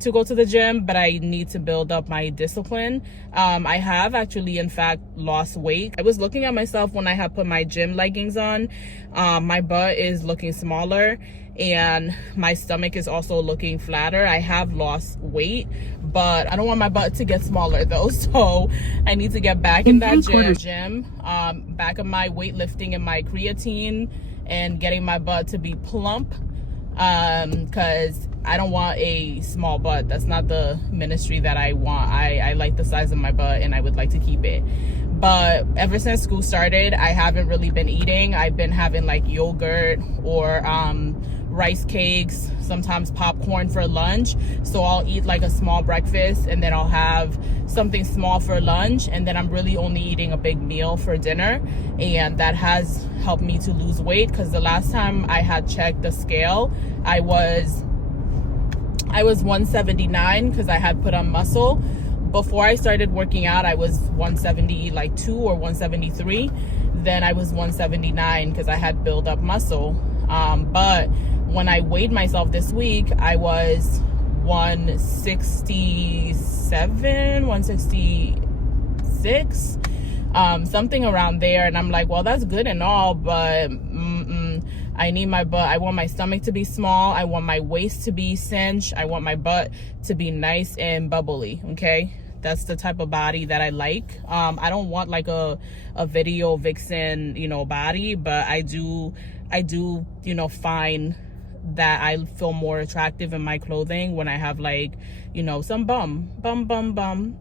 to go to the gym, but I need to build up my discipline. I have actually in fact lost weight. I was looking at myself when I had put my gym leggings on. My butt is looking smaller and my stomach is also looking flatter. I have lost weight, but I don't want my butt to get smaller though, so I need to get back in that gym, back in my weightlifting and my creatine, and getting my butt to be plump, because I don't want a small butt. That's not the ministry that I want. I like the size of my butt and I would like to keep it. But ever since school started, I haven't really been eating. I've been having like yogurt or rice cakes, sometimes popcorn for lunch. So I'll eat like a small breakfast and then I'll have something small for lunch, and then I'm really only eating a big meal for dinner. And that has helped me to lose weight, because the last time I had checked the scale, I was 179 because I had put on muscle. Before I started working out, I was 172 or 173. Then I was 179 because I had built up muscle. But when I weighed myself this week, I was 167, 166, something around there. And I'm like, well, that's good and all, but I need my butt. I want my stomach to be small. I want my waist to be cinched. I want my butt to be nice and bubbly. Okay, that's the type of body that I like. I don't want like a video vixen, body, but I do, find that I feel more attractive in my clothing when I have, like, you know, some bum. I'm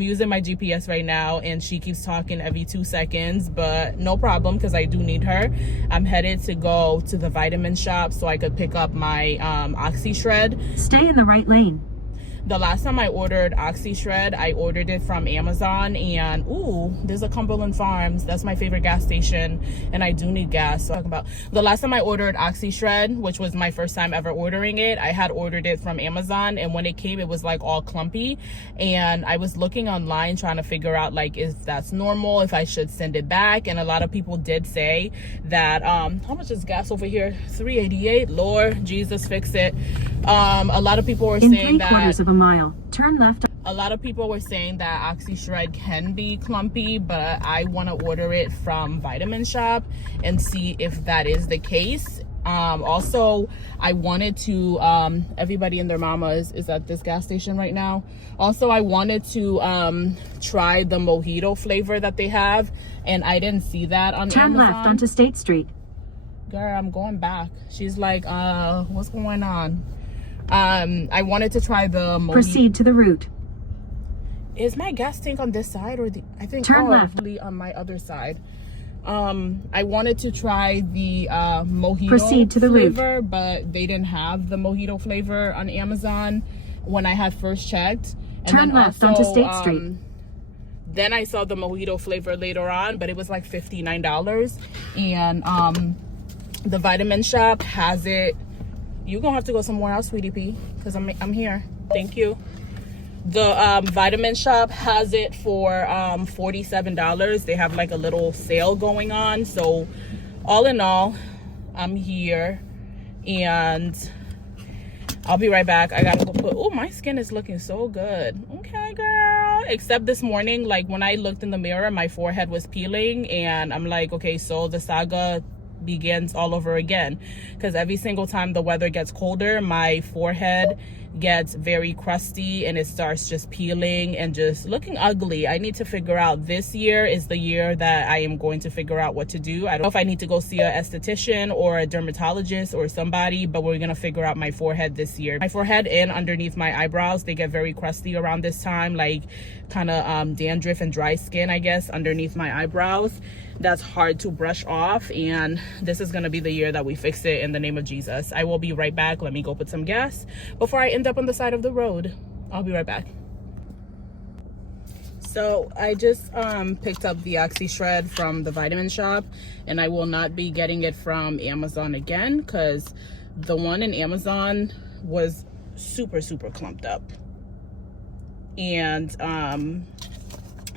using my GPS right now, and she keeps talking every 2 seconds, but no problem, because I do need her. I'm headed to go to the vitamin shop so I could pick up my Oxyshred. Stay in the right lane. The last time I ordered Oxyshred, I ordered it from Amazon, and ooh, there's a Cumberland Farms. That's my favorite gas station, and I do need gas. So talking about the last time I ordered Oxyshred, which was my first time ever ordering it, I had ordered it from Amazon, and when it came, it was like all clumpy, and I was looking online trying to figure out like if that's normal, if I should send it back, and a lot of people did say that how much is gas over here? $3.88. Lord Jesus, fix it. A lot of people were saying that 3/4 of a mile, turn left. a lot of people were saying that Oxyshred can be clumpy, but I want to order it from Vitamin Shop and see if that is the case. Also, I wanted to, everybody and their mama is at this gas station right now. Also, I wanted to try the mojito flavor that they have, and I didn't see that on Turn Amazon. left onto State Street. Girl, I'm going back. She's like, what's going on? I wanted to try the mojito. Proceed to the route. Is my gas tank on this side or the, I think, Turn left. Really on my other side. I wanted to try the mojito Proceed to the flavor, route. but they didn't have the mojito flavor on Amazon when I had first checked. And Turn then left also, onto State Street. Then I saw the mojito flavor later on, but it was like $59. And the Vitamin Shop has it. You're gonna have to go somewhere else, sweetie pea, because I'm here. Thank you. The Vitamin Shop has it for $47. They have like a little sale going on. So all in all, I'm here, and I'll be right back. I gotta go put, oh, my skin is looking so good. Okay, girl. Except this morning, like when I looked in the mirror, my forehead was peeling, and I'm like, okay, so the saga begins all over again, because every single time the weather gets colder, my forehead gets very crusty and it starts just peeling and just looking ugly. I need to figure out, this year is the year that I am going to figure out what to do. I don't know if I need to go see an esthetician or a dermatologist or somebody, but we're gonna figure out my forehead this year. My forehead and underneath my eyebrows, they get very crusty around this time, like kind of dandruff and dry skin, I guess, underneath my eyebrows. That's hard to brush off, and this is gonna be the year that we fix it in the name of Jesus. I will be right back. Let me go put some gas before I end up on the side of the road. I'll be right back. So I just picked up the Oxyshred from the Vitamin Shop, and I will not be getting it from Amazon again, because the one in Amazon was super clumped up, and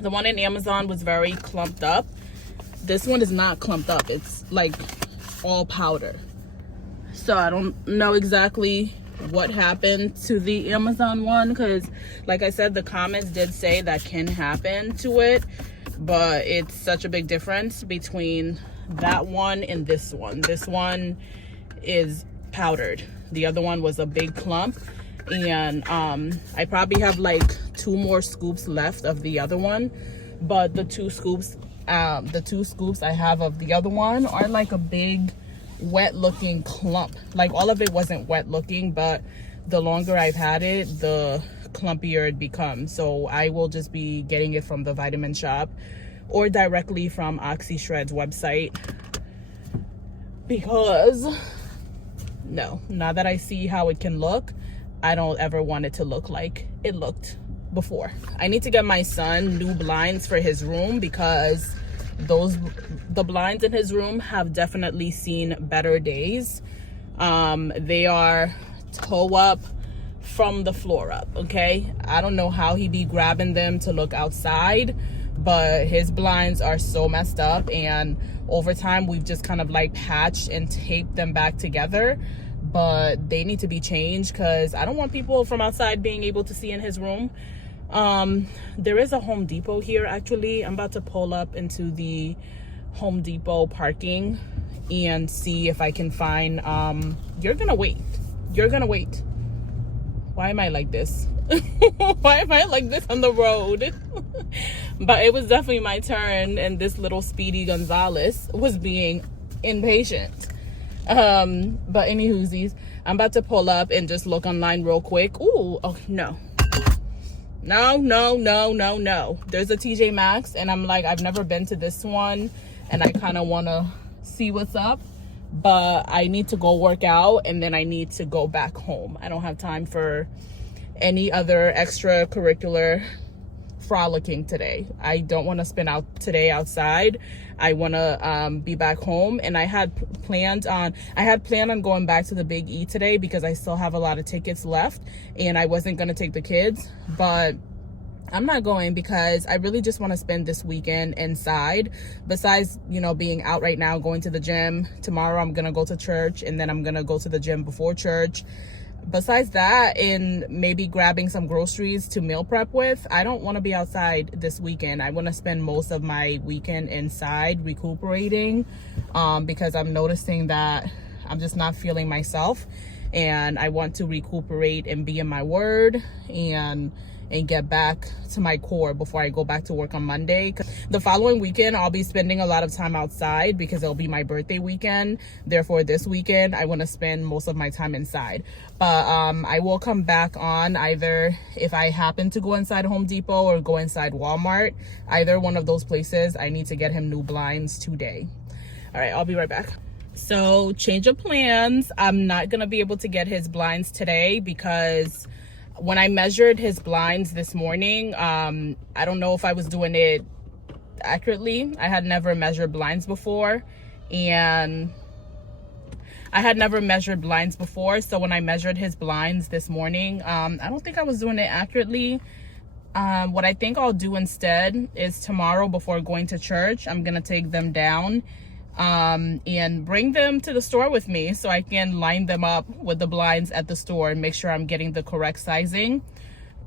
the one in Amazon was very clumped up. This one is not clumped up. It's like all powder. So I don't know exactly what happened to the Amazon one, because like I said, the comments did say that can happen to it, but it's such a big difference between that one and this one. This one is powdered. The other one was a big clump, and I probably have like 2 more scoops left of the other one, but the two scoops I have of the other one are like a big wet looking clump. Like all of it wasn't wet looking, but the longer I've had it, the clumpier it becomes. So I will just be getting it from the Vitamin Shop or directly from Oxyshred's website, because no, now that I see how it can look, I don't ever want it to look like it looked before. I need to get my son new blinds for his room, because the blinds in his room have definitely seen better days. They are toe up from the floor up. Okay, I don't know how he be grabbing them to look outside, but his blinds are so messed up, and over time we've just kind of like patched and taped them back together, but they need to be changed, because I don't want people from outside being able to see in his room. There is a Home Depot here. Actually, I'm about to pull up into the Home Depot parking and see if I can find you're gonna wait why am I like this? Why am I like this on the road? But it was definitely my turn, and this little Speedy Gonzalez was being impatient. But anywhoosies, I'm about to pull up and just look online real quick. Ooh, oh no. No. There's a TJ Maxx, and I'm like, I've never been to this one, and I kind of want to see what's up, but I need to go work out, and then I need to go back home. I don't have time for any other extracurricular frolicking today. I don't want to spend out today outside. I want to be back home, and I had planned on going back to the Big E today because I still have a lot of tickets left, and I wasn't going to take the kids, but I'm not going because I really just want to spend this weekend inside. Besides, you know, being out right now, going to the gym. Tomorrow I'm going to go to church, and then I'm going to go to the gym before church. Besides that, and maybe grabbing some groceries to meal prep with, I don't want to be outside this weekend. I want to spend most of my weekend inside recuperating, because I'm noticing that I'm just not feeling myself, and I want to recuperate and be in my word and get back to my core before I go back to work on Monday. The following weekend, I'll be spending a lot of time outside because it'll be my birthday weekend. Therefore, this weekend, I want to spend most of my time inside. But I will come back on either if I happen to go inside Home Depot or go inside Walmart. Either one of those places, I need to get him new blinds today. All right, I'll be right back. So, change of plans. I'm not going to be able to get his blinds today because when I measured his blinds this morning, I don't know if I was doing it accurately. I had never measured blinds before, so when I measured his blinds this morning, I don't think I was doing it accurately. What I think I'll do instead is tomorrow before going to church, I'm gonna take them down and bring them to the store with me so I can line them up with the blinds at the store and make sure I'm getting the correct sizing,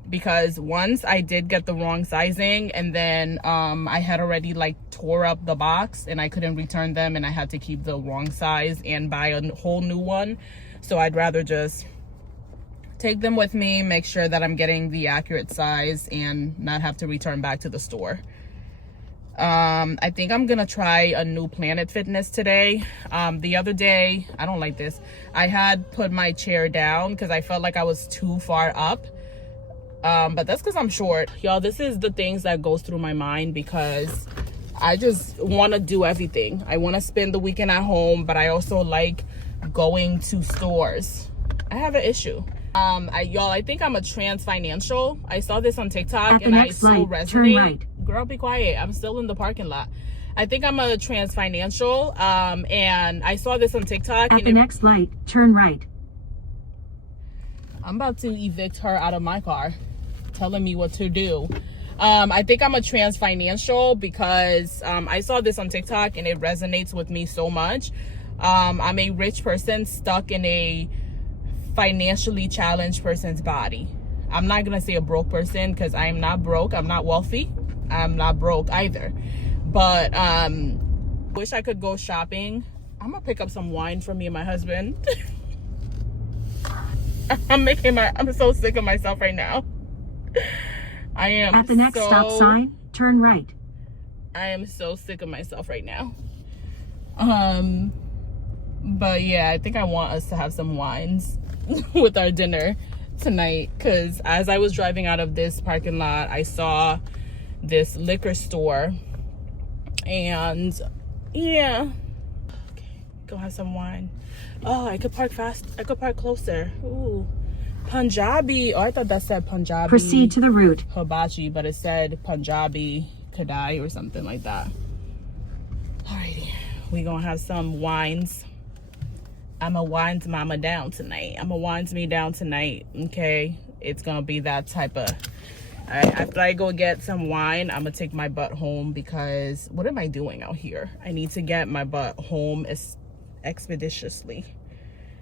because once I did get the wrong sizing, and then I had already like tore up the box and I couldn't return them, and I had to keep the wrong size and buy a whole new one. So I'd rather just take them with me, make sure that I'm getting the accurate size and not have to return back to the store. I think I'm gonna try a new Planet Fitness today. The other day, I don't like this, I had put my chair down because I felt like I was too far up, but that's because I'm short. Y'all, this is the things that goes through my mind because I just want to do everything. I want to spend the weekend at home, but I also like going to stores. I have an issue. I think I'm a trans financial. I saw this on TikTok and I so resonate. Right. Girl, be quiet. I'm still in the parking lot. I think I'm a trans financial. And I saw this on TikTok. At the next light, turn right. I'm about to evict her out of my car, telling me what to do. I think I'm a trans financial because I saw this on TikTok and it resonates with me so much. I'm a rich person stuck in a financially challenged person's body. I'm not gonna say a broke person because I am not broke. I'm not wealthy. I'm not broke either. But wish I could go shopping. I'm gonna pick up some wine for me and my husband. I'm so sick of myself right now. I am. At the next stop sign, turn right. I am so sick of myself right now. But yeah, I think I want us to have some wines with our dinner tonight, because as I was driving out of this parking lot, I saw this liquor store, and yeah, okay, go have some wine. Oh, I could park fast. I could park closer. Ooh, Punjabi. Oh, I thought that said Punjabi. Proceed to the route. Hibachi, but it said Punjabi Kadai or something like that. Alrighty, we gonna have some wines. I'm a wines mama down tonight. I'm a wines me down tonight. Okay, it's gonna be that type of. All right, after I go get some wine, I'm gonna take my butt home because what am I doing out here? I need to get my butt home expeditiously.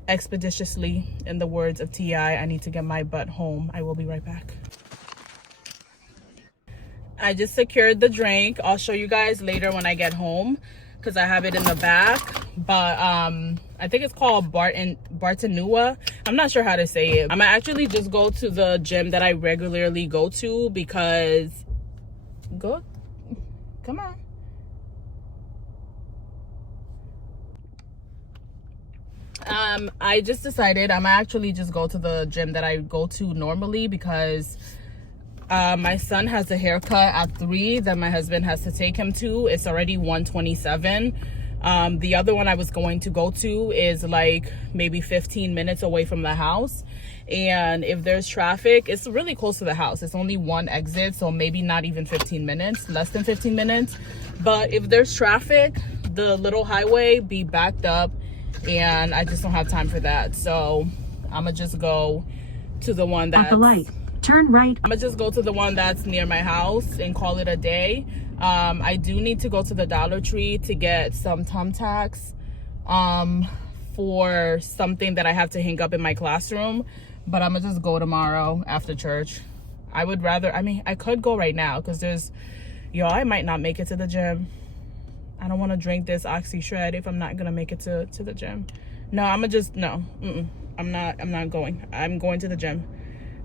In the words of T.I., I need to get my butt home. I will be right back. I just secured the drink. I'll show you guys later when I get home because I have it in the back. But I think it's called Bartanua. I'm not sure how to say it. I'm gonna actually just go to the gym that I regularly go to because come on. I just decided I'm actually just go to the gym that I go to normally because my son has a haircut at 3 that my husband has to take him to. It's already 1:27. The other one I was going to go to is like maybe 15 minutes away from the house. And if there's traffic, it's really close to the house. It's only one exit, so maybe not even 15 minutes, less than 15 minutes. But if there's traffic, the little highway be backed up, and I just don't have time for that. So I'm gonna just go to the one that's... At the light, turn right. I'm gonna just go to the one that's near my house and call it a day. I do need to go to the Dollar Tree to get some thumbtacks for something that I have to hang up in my classroom, but I'm gonna just go tomorrow after church. I would rather, I mean, I could go right now because I might not make it to the gym. I don't want to drink this Oxyshred if I'm not gonna make it to the gym. No, I'm gonna just, no, I'm not going. I'm going to the gym.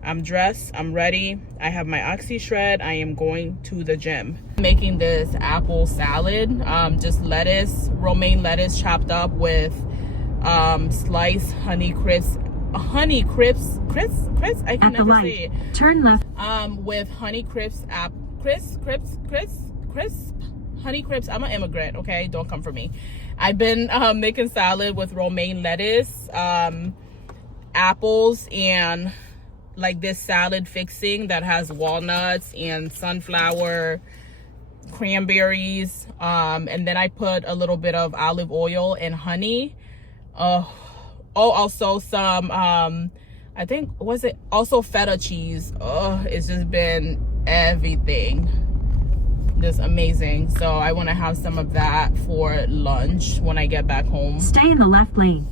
I'm dressed, I'm ready, I have my Oxyshred, I am going to the gym. Making this apple salad, just lettuce, romaine lettuce chopped up with sliced Honey Crisp, I can never say it. Turn left. With Honey Crisp, Honey Crisp. I'm an immigrant, okay? Don't come for me. I've been making salad with romaine lettuce, apples, and like this salad fixing that has walnuts and sunflower, cranberries, and then I put a little bit of olive oil and honey. Also some I think, was it also feta cheese? It's just been everything, just amazing. So I want to have some of that for lunch when I get back home. Stay in the left lane.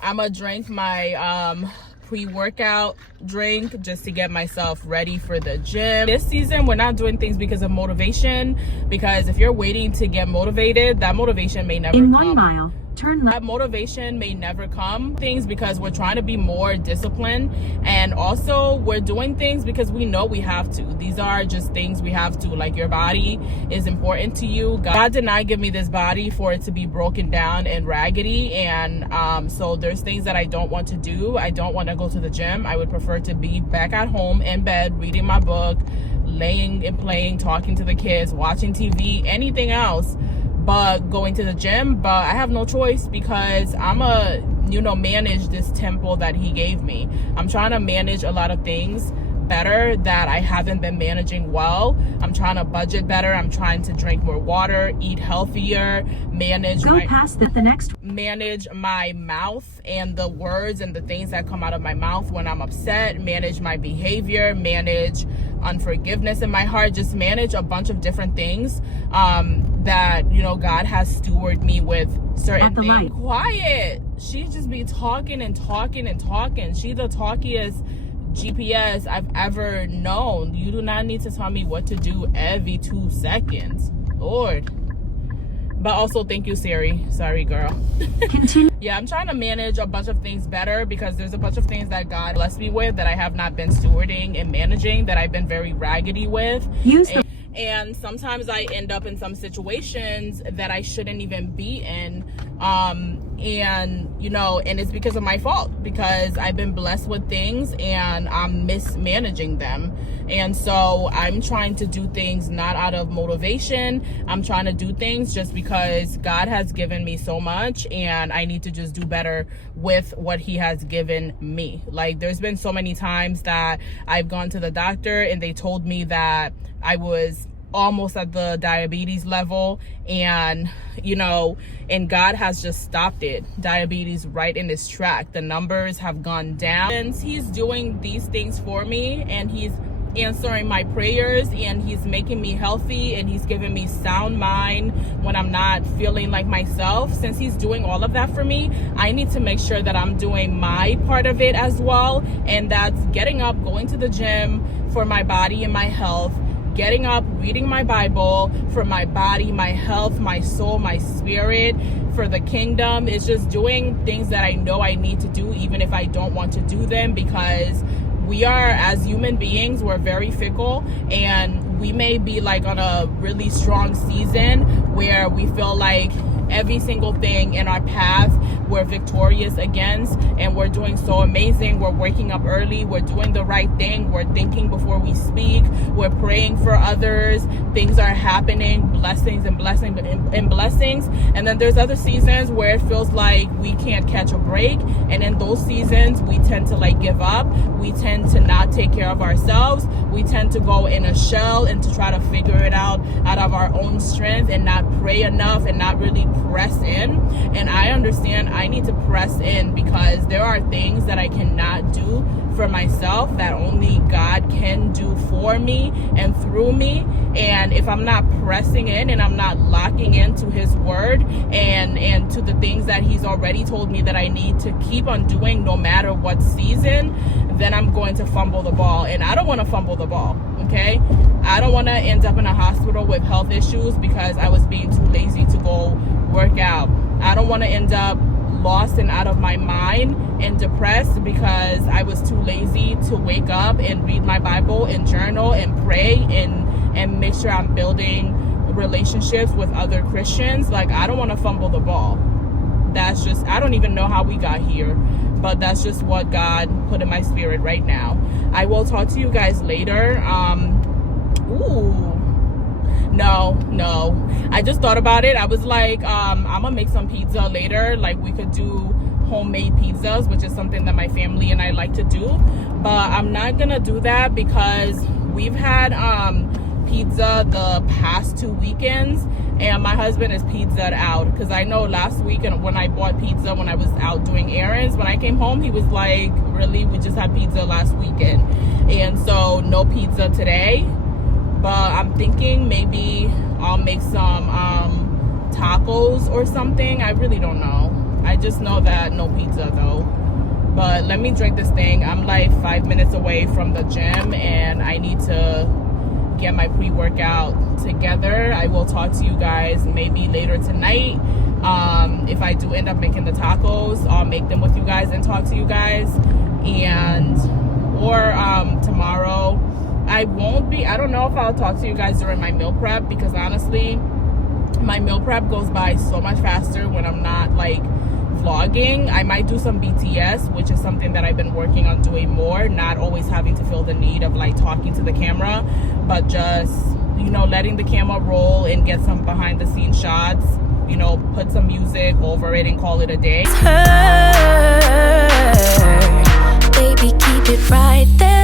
I'm gonna drink my pre-workout drink just to get myself ready for the gym. This season we're not doing things because of motivation, because if you're waiting to get motivated, that motivation may never come. In 1 mile, turn left. That motivation may never come. Things because we're trying to be more disciplined, and also we're doing things because we know we have to. These are just things we have to. Like, your body is important to you. God did not give me this body for it to be broken down and raggedy, and so there's things that I don't want to do. I don't want to go to the gym. I would prefer to be back at home in bed reading my book, laying and playing, talking to the kids, watching TV, anything else but going to the gym. But I have no choice because I'm a manage this temple that he gave me. I'm trying to manage a lot of things better that I haven't been managing well. I'm trying to budget better. I'm trying to drink more water, eat healthier, manage manage my mouth and the words and the things that come out of my mouth when I'm upset, manage my behavior, manage unforgiveness in my heart, just manage a bunch of different things that God has stewarded me with certain things. Light. Quiet. She just be talking and talking and talking. She the talkiest GPS I've ever known. You do not need to tell me what to do every 2 seconds, Lord. But also, thank you, Siri. Sorry, girl. Continue. Yeah, I'm trying to manage a bunch of things better because there's a bunch of things that God blessed me with that I have not been stewarding and managing, that I've been very raggedy with. And sometimes I end up in some situations that I shouldn't even be in. And it's because of my fault, because I've been blessed with things and I'm mismanaging them. And so I'm trying to do things not out of motivation. I'm trying to do things just because God has given me so much and I need to just do better with what he has given me. Like, there's been so many times that I've gone to the doctor and they told me that I was almost at the diabetes level, and and God has just stopped it. Diabetes right in its track. The numbers have gone down, and he's doing these things for me, and he's answering my prayers, and he's making me healthy, and he's giving me sound mind when I'm not feeling like myself. Since he's doing all of that for me, I need to make sure that I'm doing my part of it as well, and that's getting up, going to the gym for my body and my health, getting up, reading my Bible for my body, my health, my soul, my spirit, for the kingdom. It's just doing things that I know I need to do, even if I don't want to do them, because we are, as human beings, we're very fickle, and we may be like on a really strong season where we feel like every single thing in our path we're victorious against, and we're doing so amazing. We're waking up early, we're doing the right thing, we're thinking before we speak, we're praying for others, things are happening, blessings and blessings and blessings. And then there's other seasons where it feels like we can't catch a break, and in those seasons we tend to like give up, we tend to not take care of ourselves, we tend to go in a shell and to try to figure it out of our own strength, and not pray enough and not really press in. And I understand I need to press in, because there are things that I cannot do for myself that only God can do for me and through me. And if I'm not pressing in and I'm not locking into his word and to the things that he's already told me that I need to keep on doing no matter what season, then I'm going to fumble the ball. And I don't want to fumble the ball, okay? I don't want to end up in a hospital with health issues because I was being too lazy to go work out. I don't want to end up lost and out of my mind and depressed because I was too lazy to wake up and read my Bible and journal and pray and make sure I'm building relationships with other Christians. Like, I don't want to fumble the ball. That's just, I don't even know how we got here, but that's just what God put in my spirit right now. I will talk to you guys later. No, I just thought about it. I was like, I'm gonna make some pizza later. Like, we could do homemade pizzas, which is something that my family and I like to do, but I'm not gonna do that because we've had pizza the past 2 weekends, and my husband is pizzaed out. Because I know last week, and when I bought pizza when I was out doing errands, when I came home, he was like, really, we just had pizza last weekend, and so no pizza today. But I'm thinking maybe I'll make some tacos or something. I really don't know. I just know that no pizza though. But let me drink this thing. I'm like 5 minutes away from the gym, and I need to get my pre-workout together. I will talk to you guys maybe later tonight. If I do end up making the tacos, I'll make them with you guys and talk to you guys. Or tomorrow. I don't know if I'll talk to you guys during my meal prep, because honestly, my meal prep goes by so much faster when I'm not like vlogging. I might do some BTS, which is something that I've been working on doing more, not always having to feel the need of like talking to the camera, but just, you know, letting the camera roll and get some behind the scenes shots, you know, put some music over it and call it a day. Baby, keep it right there.